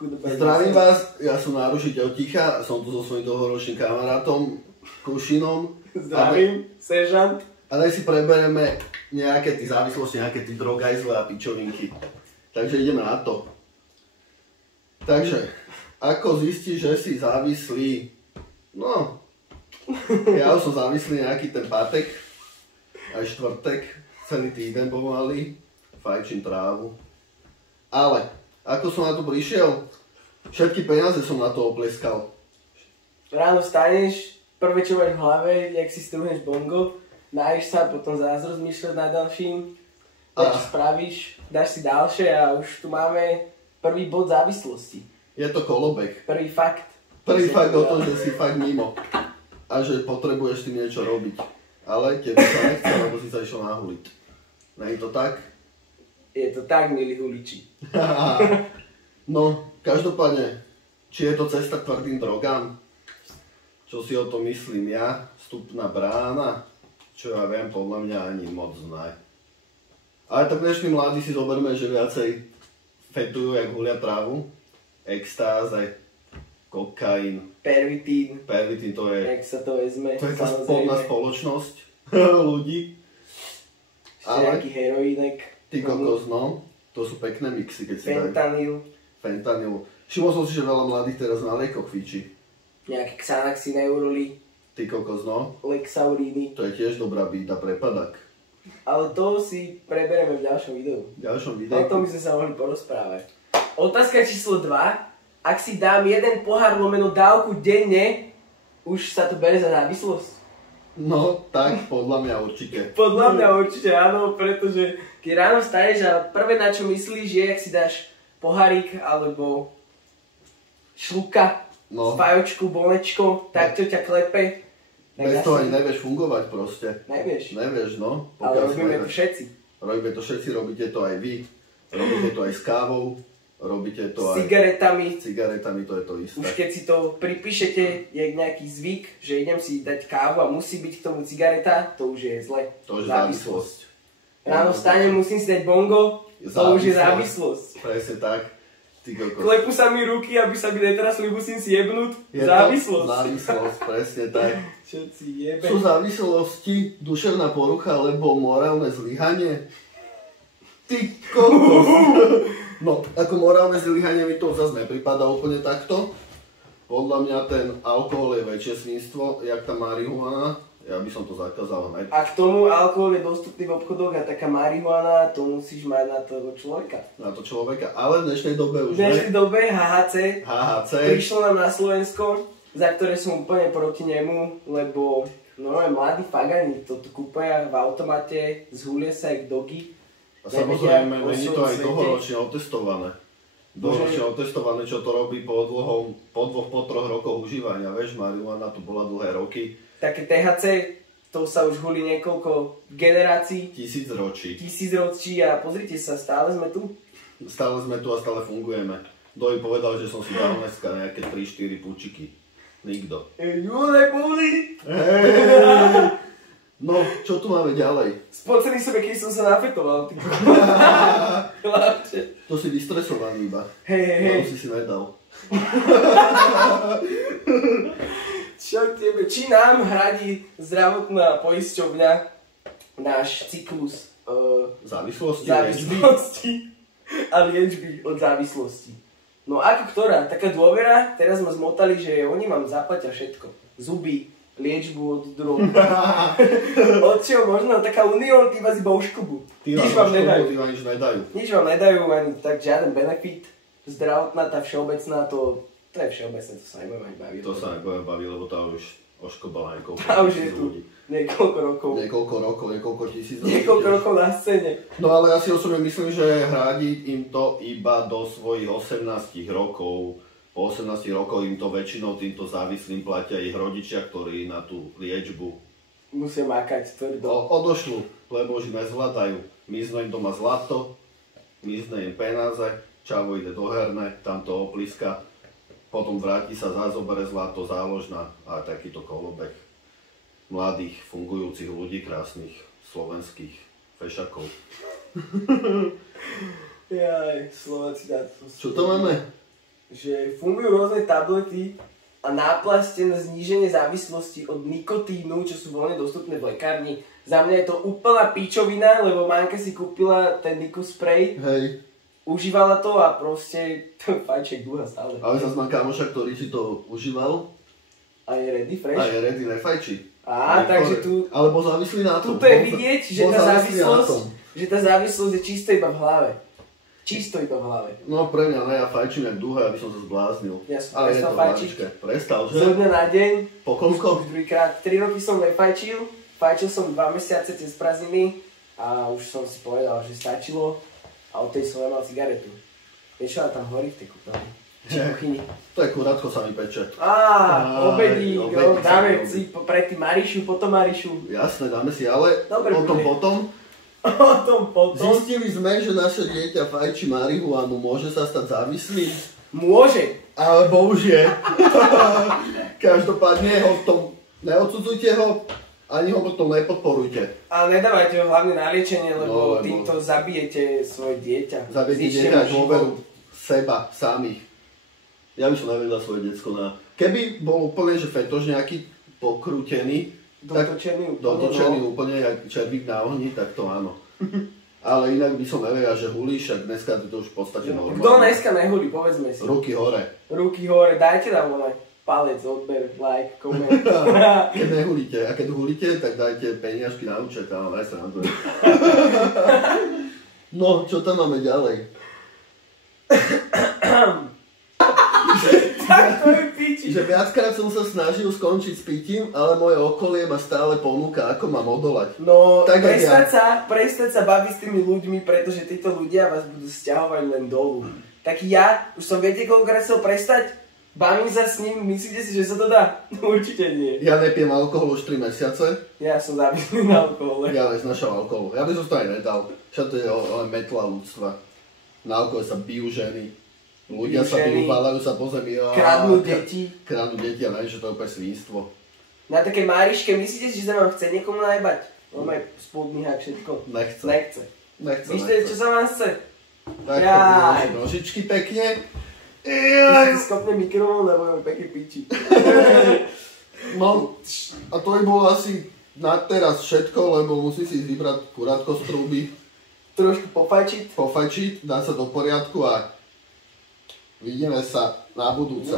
Zdravím vás, ja som nárušiteľ Ticha, som tu so svojím dlhoročným kamarátom Kušinom. Zdravím, seržant. A dnes si prebereme nejaké tí závislosti, nejaké tí drogajzle a pičovinky. Takže ideme na to. Takže, ako zistíš, že si závislý? No, ja už som závislý nejaký ten pátek, aj štvrtek, celý týden pomaly, fajčím trávu. Ale, ako som na to prišiel? Všetky peniaze som na to opleskal. Ráno staneš, prvé čo máš v hlave, jak si strúhneš bongo, náješ sa, potom zás rozmýšľaš nad ďalším, čo spravíš, dáš si ďalšie a už tu máme prvý bod závislosti. Je to kolobek. Prvý fakt. Prvý fakt o tom, že si fakt mimo. A že potrebuješ tým niečo robiť. Ale tebe sa nechce, lebo si sa išiel nahuliť. Nie je to tak? Je to tak, milí huliči. No, každopádne, či je to cesta k tvrdým drogám? Čo si o tom myslím ja? Vstupná brána? Čo ja viem, podľa mňa ani moc ne. Ale tak dnešní mladí si zoberme, že viacej fetujú, jak hulia trávu. Extáze, kokain. Pervitín. Pervitín to je... Jak sa to vezme, to je tá spodná spoločnosť ľudí. Ešte nejaký heroínek. Ty kokos, no. To sú pekné mixy, keď si Fentanyl. Fentanyl. Všimol som si, že veľa mladých teraz na liekoch fičí. Nejaké Xanaxy, Neuroly. Ty kokos, no. Lexauríny. To je tiež dobrá bída pre padak. Ale to si prebereme v ďalšom videu. V ďalšom videu? O tom by sme sa mohli porozprávať. Otázka číslo 2. Ak si dám jeden pohár lomeno dávku denne, už sa to bere za závislosť? No, tak podľa mňa určite. Podľa mňa určite áno, pretože keď ráno staneš a prvé na čo myslíš je, ak si dáš pohárik alebo šluka, spájočku, bolečko, tak čo ťa klepe. Bez toho ani nevieš fungovať proste. Nevieš. Nevieš, no. Ale robíme to všetci. Robíme to všetci, robíte to aj vy. Robíte to aj s kávou. Robíte to aj... Cigaretami. Cigaretami, to je to isté. Už keď si to pripíšete, je nejaký zvyk, že idem si dať kávu a musí byť k tomu cigareta, to už je zle. To už je závislosť. Ráno vstanem, musím si dať bongo, to už je závislosť. Presne tak. Klepu sa mi ruky, aby sa mi netrasli, musím si jebnúť. Závislosť. Závislosť, presne tak. Čo si jebe? Sú závislosti, duševná porucha alebo morálne zlyhanie? Ty kokos. No, ako morálne zlyhanie mi to zase nepripadá úplne takto. Podľa mňa ten alkohol je väčšie svinstvo, jak tá marihuana. Ja by som to zakázal hneď. A k tomu alkohol je dostupný v obchodoch a taká marihuana, to musíš mať na toho človeka. Na to človeka, ale v dnešnej dobe už v dnešnej dobe HHC prišlo nám na Slovensko, za ktoré som úplne proti nemu, lebo normálne mladí fagani to kúpajú v automate, zhulia sa jak dogy. A samozrejme, není to aj dlhoročne otestované. Dlhoročne otestované, čo to robí po 2, po 3 rokoch užívania. Vieš, marihuana tu bola dlhé roky. Také THC, to sa už hulí niekoľko generácií. 1000 ročí. 1000 ročí a pozrite sa, stále sme tu. Stále sme tu a stále fungujeme. Kto by povedal, že som si dal dneska nejaké 3-4 pučiky? Nikto. Neboli! No, čo tu máme ďalej? Spocený sebe, keď som sa nafetoval. To si vystresovaný iba. Hej. Si nedal. Čo tebe? Či nám hradí zdravotná poisťovňa náš cyklus závislosti a liečby od závislosti? No ako ktorá? Taká dôvera? Teraz ma zmotali, že oni vám zaplatia všetko. Zuby, liečbu od drog. Od čoho možno? Taká Unión, ty vás iba uškubu. Nič vám nedajú. Nič vám nedajú, ani tak žiaden benefit. Zdravotná, tá všeobecná, to je všeobecné, to sa nebudeme ani baviť. To sa nebudeme baviť, lebo tá už oškobala niekoľko tisíc ľudí. Niekoľko rokov. Niekoľko tisíc. Niekoľko rokov na scéne. No ale ja si osobne myslím, že hrádi im to iba do svojich 18 rokov. Po 18 rokoch im to väčšinou týmto závislým platia ich rodičia, ktorí na tú liečbu musia makať tvrdo. Odošľú, lebo už nezvládajú. Miznú im doma zlato, mizne im peniaze, čavo ide do herné, tam to opliska, potom vráti sa, zobere zlato, záložná a takýto kolobek mladých, fungujúcich ľudí, krásnych, slovenských fešakov. Jaj, Slováci dá to. Čo to máme? že fungujú rôzne tablety a náplaste na zníženie závislosti od nikotínu, čo sú voľne dostupné v lekárni. Za mňa je to úplná pičovina, lebo Manka si kúpila ten nikosprej. Hej. Užívala to a proste fajček dúha stále. Ale zase mám kamoša, ktorý si to užíval. A je ready fresh? A je ready, nefajčí. Takže tu... Alebo závislý na tom. Tuto je vidieť, že tá závislosť je čisto iba v hlave. Čisto iba v hlave. No pre mňa ne, ja fajčím jak duha, aby som sa zbláznil. Ja som ale prestal fajčiť. Prestal, že? Zo dňa na deň. Po koľko? Druhýkrát. 3 roky som nefajčil. Fajčil som 2 mesiace cez prázdniny a už som si povedal, že stačilo. A od tej som nemal cigaretu. Vieš, čo tam horí v tej kúpeľni? V kuchyni. To je kurátko sa mi peče. Obedík, dáme si predtým Marišu, potom Marišu. Jasné, dáme si, ale dobre, potom. Zistili sme, že naše dieťa fajčí marihuanu, môže sa stať závislý? Môže. Alebo už je. Každopádne ho v tom, neodsudzujte ho, ani ho potom nepodporujte. Ale nedávajte ho hlavne na liečenie, lebo týmto zabijete svoje dieťa. Zabijete dieťa dôveru seba, samých. Ja by som nevedel svoje decko na... Keby bol úplne, že fetoš nejaký pokrútený, dotočený úplne, jak červík na ohni, tak to áno. Ale inak by som nevedel, že hulíš, ak dneska to už v podstate normálne. Kto dneska nehulí, povedzme si. Ruky hore. Ruky hore, dajte nám palec, odber, like, koment. Keď nehulíte, a keď hulíte, tak dajte peniažky na účet, ale aj sa na to. No, čo tam máme ďalej? Tak to je piči. Že viackrát som sa snažil skončiť s pitím, ale moje okolie ma stále ponúka, ako mám odolať. No, tak prestať sa baviť s tými ľuďmi, pretože títo ľudia vás budú sťahovať len dolu. Tak ja, už som viete, koľkokrát chcel prestať? Bavím sa s ním, myslíte si, že sa to dá? Určite nie. Ja nepijem alkohol už 3 mesiace. Ja som závislý na alkohole. Ja neznašal alkohol. Ja by som to aj nedal. Čo to je len metla ľudstva. Na alkohol sa bijú ženy. Ľudia sa bijú, váľajú sa po zemi. Kradnú deti. Kradnú deti a neviem, že to je úplne svinstvo. Na také Máriške, myslíte si, že sa vám chce niekomu najbať? On má spodný hák, všetko. Nechce. Myslíte, čo sa vám chce? Tak nožičky pekne. Ja si skopne mikrofón a budeme pekne piči. No, a to by bolo asi na teraz všetko, lebo musí si vybrať kurátko z trúby. Trošku Pofajčiť, dá sa do poriadku a vidíme sa na budúce.